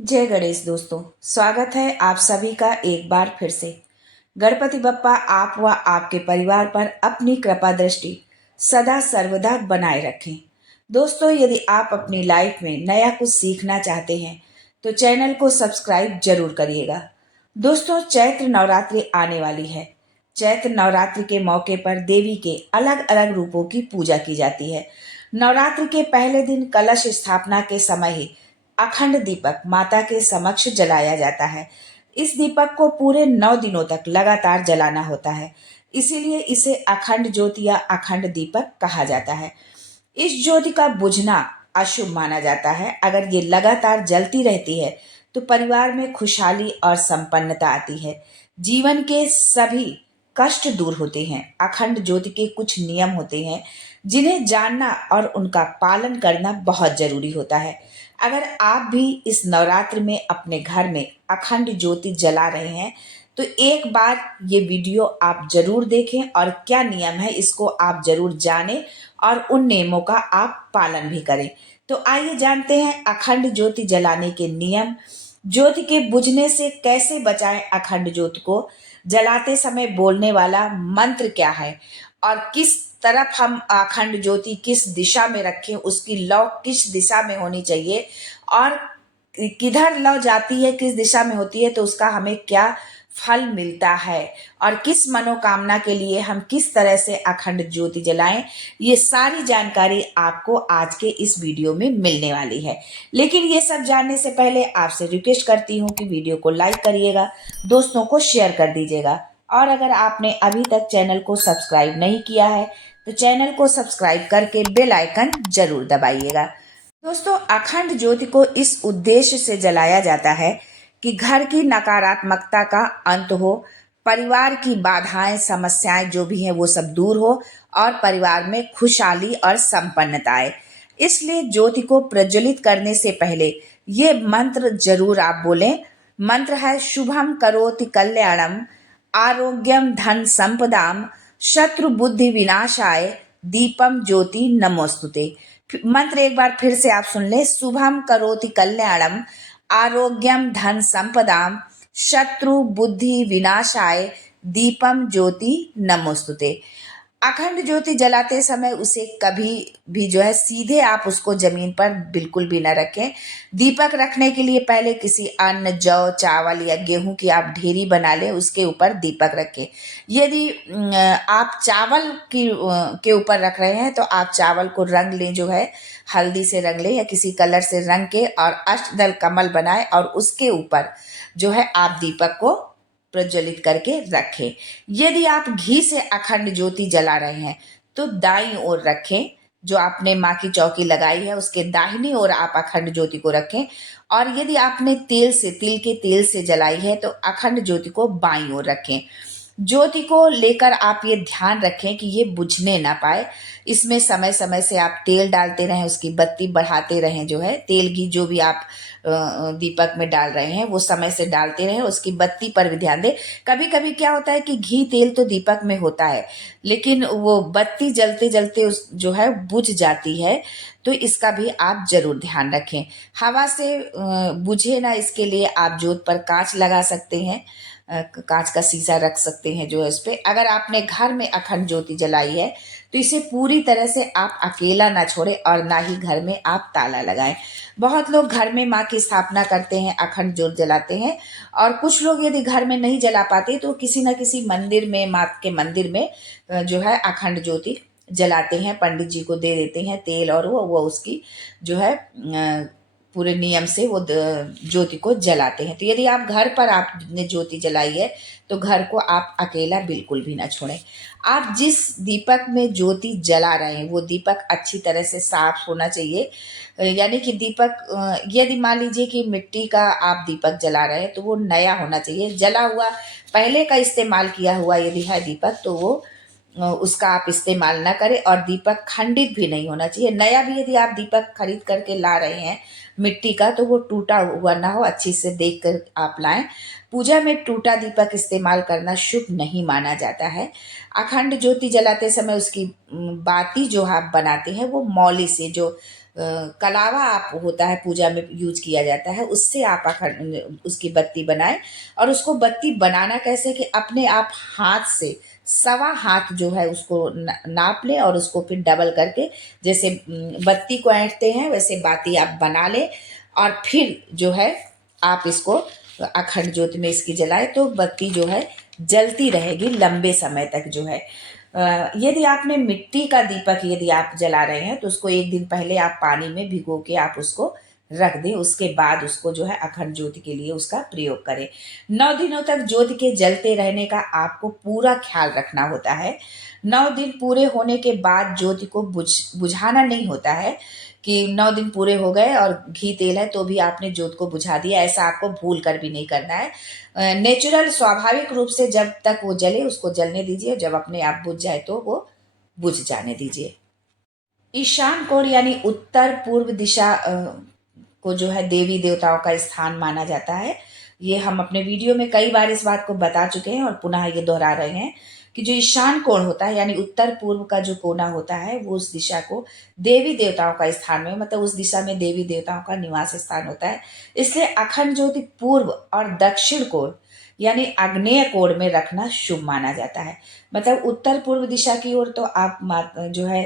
जय गणेश दोस्तों। स्वागत है आप सभी का एक बार फिर से। गणपति बप्पा आप व आपके परिवार पर अपनी कृपा दृष्टि सदा सर्वदा बनाए रखें। दोस्तों, यदि आप अपनी लाइफ में नया कुछ सीखना चाहते हैं तो चैनल को सब्सक्राइब जरूर करिएगा। दोस्तों, चैत्र नवरात्रि आने वाली है। चैत्र नवरात्रि के मौके पर देवी के अलग अलग रूपों की पूजा की जाती है। नवरात्रि के पहले दिन कलश स्थापना के समय ही अखंड दीपक माता के समक्ष जलाया जाता है। इस दीपक को पूरे 9 दिनों तक लगातार जलाना होता है, इसीलिए इसे अखंड ज्योति या अखंड दीपक कहा जाता है। इस ज्योति का बुझना अशुभ माना जाता है। अगर ये लगातार जलती रहती है तो परिवार में खुशहाली और संपन्नता आती है। जीवन के सभी कष्ट दूर होते हैं। अखंड ज्योति के कुछ नियम होते हैं जिन्हें जानना और उनका पालन करना बहुत जरूरी होता है। अगर आप भी इस नवरात्र में अपने घर में अखंड ज्योति जला रहे हैं तो एक बार ये वीडियो आप जरूर देखें और क्या नियम है इसको आप जरूर जानें और उन नियमों का आप पालन भी करें। तो आइए जानते हैं अखंड ज्योति जलाने के नियम। ज्योति के बुझने से कैसे बचाएं, अखंड ज्योति को जलाते समय बोलने वाला मंत्र क्या है और किस तरफ हम अखंड ज्योति किस दिशा में रखें, उसकी लौ किस दिशा में होनी चाहिए और किधर लौ जाती है, किस दिशा में होती है तो उसका हमें क्या फल मिलता है और किस मनोकामना के लिए हम किस तरह से अखंड ज्योति जलाएं, ये सारी जानकारी आपको आज के इस वीडियो में मिलने वाली है। लेकिन ये सब जानने से पहले आपसे रिक्वेस्ट करती हूँ कि वीडियो को लाइक करिएगा, दोस्तों को शेयर कर दीजिएगा और अगर आपने अभी तक चैनल को सब्सक्राइब नहीं किया है तो चैनल को सब्सक्राइब करके बेल आइकन जरूर दबाइएगा। दोस्तों, अखंड ज्योति को इस उद्देश्य से जलाया जाता है कि घर की नकारात्मकता का अंत हो, परिवार की बाधाएं समस्याएं जो भी हैं वो सब दूर हो और परिवार में खुशहाली और संपन्नता आए। इसलिए ज्योति को प्रज्वलित करने से पहले ये मंत्र जरूर आप बोलें। मंत्र है शुभम करोति कल्याणम, आरोग्यम धन संपदाम, शत्रु बुद्धि विनाशाय, दीपम ज्योति नमोस्तुते। मंत्र एक बार फिर से आप सुन ले। शुभम करोति कल्याणम, आरोग्यम धन संपदाम, शत्रु बुद्धि विनाशाय, दीपम ज्योति नमोस्तुते। अखंड ज्योति जलाते समय उसे कभी भी जो है सीधे आप उसको जमीन पर बिल्कुल भी ना रखें। दीपक रखने के लिए पहले किसी अन्न, जौ, चावल या गेहूं की आप ढेरी बना लें, उसके ऊपर दीपक रखें। यदि आप चावल के ऊपर रख रहे हैं तो आप चावल को रंग लें, जो है हल्दी से रंग लें या किसी कलर से रंग के और अष्टदल कमल बनाएं और उसके ऊपर जो है आप दीपक को प्रज्वलित करके रखें। यदि आप घी से अखंड ज्योति जला रहे हैं तो दाईं ओर रखें। जो आपने माँ की चौकी लगाई है उसके दाहिनी ओर आप अखंड ज्योति को रखें। और यदि आपने तिल के तेल से जलाई है तो अखंड ज्योति को बाईं ओर रखें। ज्योति को लेकर आप ये ध्यान रखें कि ये बुझने ना पाए। इसमें समय समय से आप तेल डालते रहें, उसकी बत्ती बढ़ाते रहें। जो है तेल घी जो भी आप दीपक में डाल रहे हैं वो समय से डालते रहें, उसकी बत्ती पर भी ध्यान दें। कभी कभी क्या होता है कि घी तेल तो दीपक में होता है लेकिन वो बत्ती जलते जलते उस जो है बुझ जाती है, तो इसका भी आप जरूर ध्यान रखें। हवा से बुझे ना, इसके लिए आप ज्योत पर कांच लगा सकते हैं, कांच का शीशा रख सकते हैं जो है उस पे। अगर आपने घर में अखंड ज्योति जलाई है तो इसे पूरी तरह से आप अकेला ना छोड़ें और ना ही घर में आप ताला लगाएं। बहुत लोग घर में माँ की स्थापना करते हैं, अखंड ज्योत जलाते हैं और कुछ लोग यदि घर में नहीं जला पाते तो किसी न किसी मंदिर में, माँ के मंदिर में जो है अखंड ज्योति जलाते हैं, पंडित जी को दे देते हैं तेल और वो उसकी जो है पूरे नियम से वो ज्योति को जलाते हैं। तो यदि आप घर पर आपने ज्योति जलाई है तो घर को आप अकेला बिल्कुल भी ना छोड़ें। आप जिस दीपक में ज्योति जला रहे हैं वो दीपक अच्छी तरह से साफ होना चाहिए। यानी कि दीपक यदि मान लीजिए कि मिट्टी का आप दीपक जला रहे हैं तो वो नया होना चाहिए। जला हुआ पहले का इस्तेमाल किया हुआ यदि है दीपक तो वो उसका आप इस्तेमाल ना करें और दीपक खंडित भी नहीं होना चाहिए। नया भी यदि आप दीपक खरीद करके ला रहे हैं मिट्टी का तो वो टूटा हुआ ना हो, अच्छी से देख कर आप लाएं। पूजा में टूटा दीपक इस्तेमाल करना शुभ नहीं माना जाता है। अखंड ज्योति जलाते समय उसकी बाती जो आप बनाते हैं वो मौली से, जो कलावा आप होता है पूजा में यूज किया जाता है, उससे आप अखंड उसकी बत्ती बनाएं। और उसको बत्ती बनाना कैसे कि अपने आप हाथ से सवा हाथ जो है उसको नाप लें और उसको फिर डबल करके जैसे बत्ती को ऐंठते हैं वैसे बाती आप बना लें। और फिर जो है आप इसको अखंड ज्योति में इसकी जलाए तो बत्ती जो है जलती रहेगी लंबे समय तक जो है। यदि आपने मिट्टी का दीपक यदि आप जला रहे हैं तो उसको एक दिन पहले आप पानी में भिगो के आप उसको रख दें, उसके बाद उसको जो है अखंड ज्योति के लिए उसका प्रयोग करें। 9 दिनों तक ज्योति के जलते रहने का आपको पूरा ख्याल रखना होता है। 9 दिन पूरे होने के बाद ज्योति को बुझाना नहीं होता है कि 9 दिन पूरे हो गए और घी तेल है तो भी आपने ज्योत को बुझा दिया, ऐसा आपको भूल कर भी नहीं करना है। नेचुरल स्वाभाविक रूप से जब तक वो जले उसको जलने दीजिए, जब अपने आप बुझ जाए तो वो बुझ जाने दीजिए। ईशान कोण यानी उत्तर पूर्व दिशा को जो है देवी देवताओं का स्थान माना जाता है। ये हम अपने वीडियो में कई बार इस बात को बता चुके हैं और पुनः ये दोहरा रहे हैं कि जो ईशान कोण होता है यानी उत्तर पूर्व का जो कोना होता है वो उस दिशा को देवी देवताओं का स्थान में, मतलब उस दिशा में देवी देवताओं का निवास स्थान होता है। इसलिए अखंड ज्योति पूर्व और दक्षिण कोण यानी आग्नेय कोण में रखना शुभ माना जाता है। मतलब उत्तर पूर्व दिशा की ओर तो आप जो है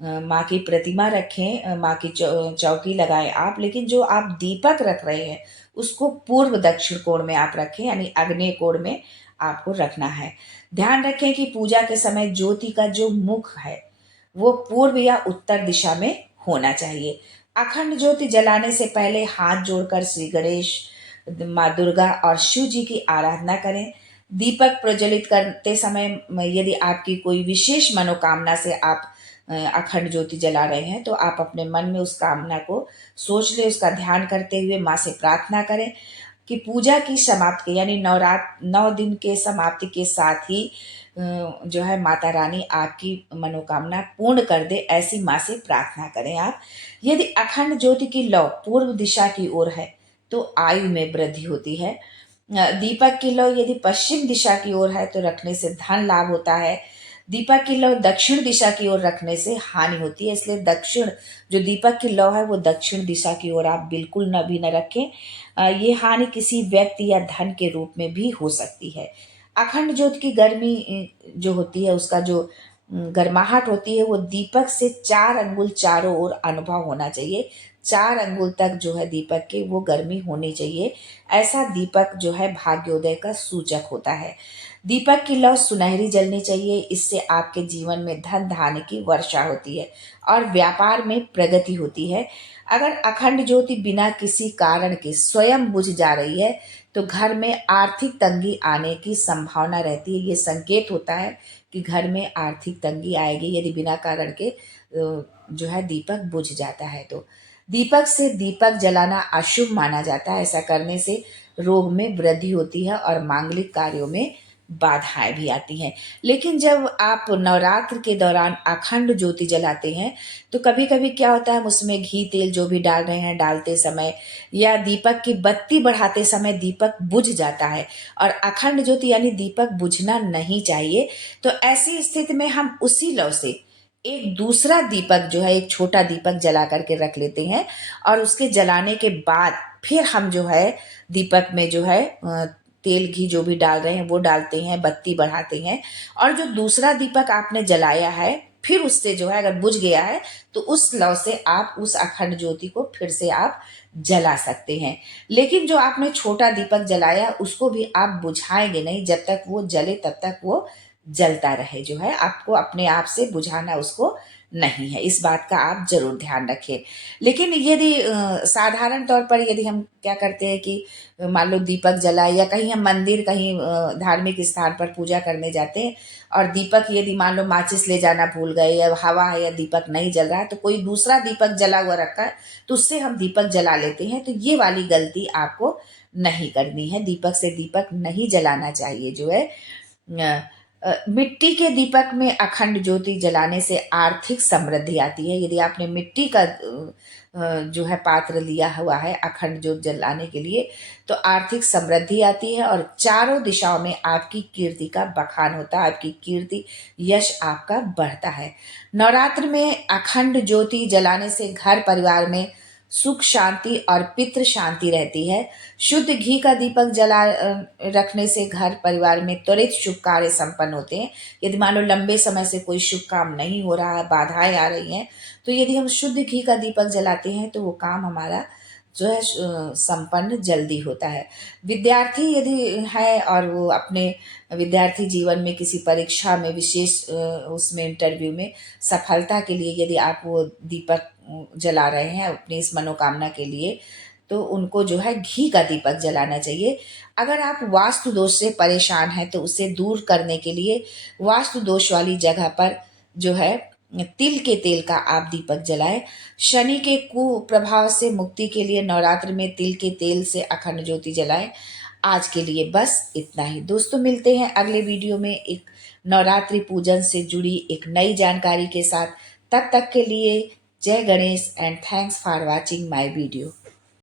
माँ की प्रतिमा रखें, माँ की चौकी लगाएं आप, लेकिन जो आप दीपक रख रहे हैं उसको पूर्व दक्षिण कोण में आप रखें यानी आग्नेय कोण में आपको रखना है। ध्यान रखें कि पूजा के समय ज्योति का जो मुख है वो पूर्व या उत्तर दिशा में होना चाहिए। अखंड ज्योति जलाने से पहले हाथ जोड़कर श्री गणेश, माँ दुर्गा और शिव जी की आराधना करें। दीपक प्रज्वलित करते समय यदि आपकी कोई विशेष मनोकामना से आप अखंड ज्योति जला रहे हैं तो आप अपने मन में उस कामना को सोच ले, उसका ध्यान करते हुए माँ से प्रार्थना करें कि पूजा की समाप्ति यानी 9 दिन के समाप्ति के साथ ही जो है माता रानी आपकी मनोकामना पूर्ण कर दे, ऐसी माँ से प्रार्थना करें आप। यदि अखंड ज्योति की लौ पूर्व दिशा की ओर है तो आयु में वृद्धि होती है। दीपक की लौ यदि पश्चिम दिशा की ओर है तो रखने से धन लाभ होता है। दीपक की लौ दक्षिण दिशा की ओर रखने से हानि होती है, इसलिए दक्षिण जो दीपक की लौ है वो दक्षिण दिशा की ओर आप बिल्कुल न भी न रखें। ये हानि किसी व्यक्ति या धन के रूप में भी हो सकती है। अखंड ज्योत की गर्मी जो होती है उसका जो गर्माहट होती है वो दीपक से 4 अंगुल चारों ओर अनुभव होना चाहिए। 4 अंगुल तक जो है दीपक की वो गर्मी होनी चाहिए। ऐसा दीपक जो है भाग्योदय का सूचक होता है। दीपक की लौ सुनहरी जलनी चाहिए, इससे आपके जीवन में धन धान्य की वर्षा होती है और व्यापार में प्रगति होती है। अगर अखंड ज्योति बिना किसी कारण के स्वयं बुझ जा रही है तो घर में आर्थिक तंगी आने की संभावना रहती है। ये संकेत होता है कि घर में आर्थिक तंगी आएगी यदि बिना कारण के जो है दीपक बुझ जाता है तो। दीपक से दीपक जलाना अशुभ माना जाता है, ऐसा करने से रोग में वृद्धि होती है और मांगलिक कार्यों में बाधाएं भी आती हैं। लेकिन जब आप नवरात्र के दौरान अखंड ज्योति जलाते हैं तो कभी कभी क्या होता है, हम उसमें घी तेल जो भी डाल रहे हैं डालते समय या दीपक की बत्ती बढ़ाते समय दीपक बुझ जाता है और अखंड ज्योति यानी दीपक बुझना नहीं चाहिए। तो ऐसी स्थिति में हम उसी लौ से एक दूसरा दीपक जो है, एक छोटा दीपक जला करके रख लेते हैं और उसके जलाने के बाद फिर हम जो है दीपक में जो है तेल घी जो भी डाल रहे हैं वो डालते हैं, बत्ती बढ़ाते हैं और जो दूसरा दीपक आपने जलाया है फिर उससे जो है अगर बुझ गया है तो उस लौ से आप उस अखंड ज्योति को फिर से आप जला सकते हैं। लेकिन जो आपने छोटा दीपक जलाया उसको भी आप बुझाएंगे नहीं, जब तक वो जले तब तक वो जलता रहे, जो है आपको अपने आप से बुझाना उसको नहीं है। इस बात का आप जरूर ध्यान रखें। लेकिन यदि साधारण तौर पर यदि हम क्या करते हैं कि मान लो दीपक जलाए या कहीं हम मंदिर कहीं धार्मिक स्थान पर पूजा करने जाते हैं और दीपक यदि मान लो माचिस ले जाना भूल गए या हवा है या दीपक नहीं जल रहा है तो कोई दूसरा दीपक जला हुआ रखा है तो उससे हम दीपक जला लेते हैं, तो ये वाली गलती आपको नहीं करनी है। दीपक से दीपक नहीं जलाना चाहिए जो है। मिट्टी के दीपक में अखंड ज्योति जलाने से आर्थिक समृद्धि आती है। यदि आपने मिट्टी का जो है पात्र लिया हुआ है अखंड ज्योत जलाने के लिए, तो आर्थिक समृद्धि आती है और चारों दिशाओं में आपकी कीर्ति का बखान होता है, आपकी कीर्ति यश आपका बढ़ता है। नवरात्र में अखंड ज्योति जलाने से घर परिवार में सुख शांति और पितृ शांति रहती है। शुद्ध घी का दीपक जला रखने से घर परिवार में त्वरित शुभ कार्य संपन्न होते हैं। यदि मान लो लंबे समय से कोई शुभ काम नहीं हो रहा है, बाधाएं आ रही हैं, तो यदि हम शुद्ध घी का दीपक जलाते हैं तो वो काम हमारा जो है संपन्न जल्दी होता है। विद्यार्थी यदि है और वो अपने विद्यार्थी जीवन में किसी परीक्षा में विशेष उसमें इंटरव्यू में सफलता के लिए यदि आप वो दीपक जला रहे हैं अपनी इस मनोकामना के लिए, तो उनको जो है घी का दीपक जलाना चाहिए। अगर आप वास्तु दोष से परेशान हैं तो उसे दूर करने के लिए वास्तु दोष वाली जगह पर जो है तिल के तेल का आप दीपक जलाएं। शनि के कुप्रभाव से मुक्ति के लिए नवरात्र में तिल के तेल से अखंड ज्योति जलाएं। आज के लिए बस इतना ही दोस्तों, मिलते हैं अगले वीडियो में एक नवरात्रि पूजन से जुड़ी एक नई जानकारी के साथ। तब तक के लिए जय Ganesh and thanks for watching my video.